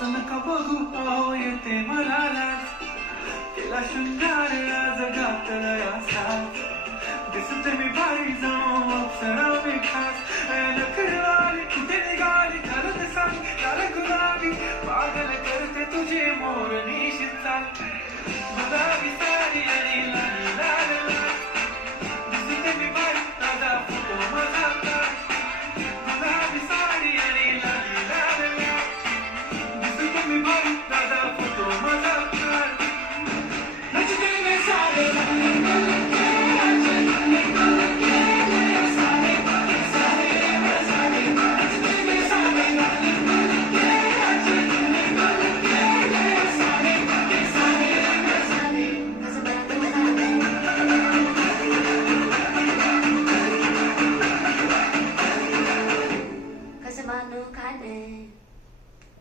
असं नका बघू अहो येते मला लाज केला शृंगार आज घातल असा दिसते मी भारी जाऊन अप्सरा मी खास नखरवाली कुठे निघाली खरं ते सांग काल गुलाबी पागल करते तुझे मोर निशित चाल गुलाबी साडी आणि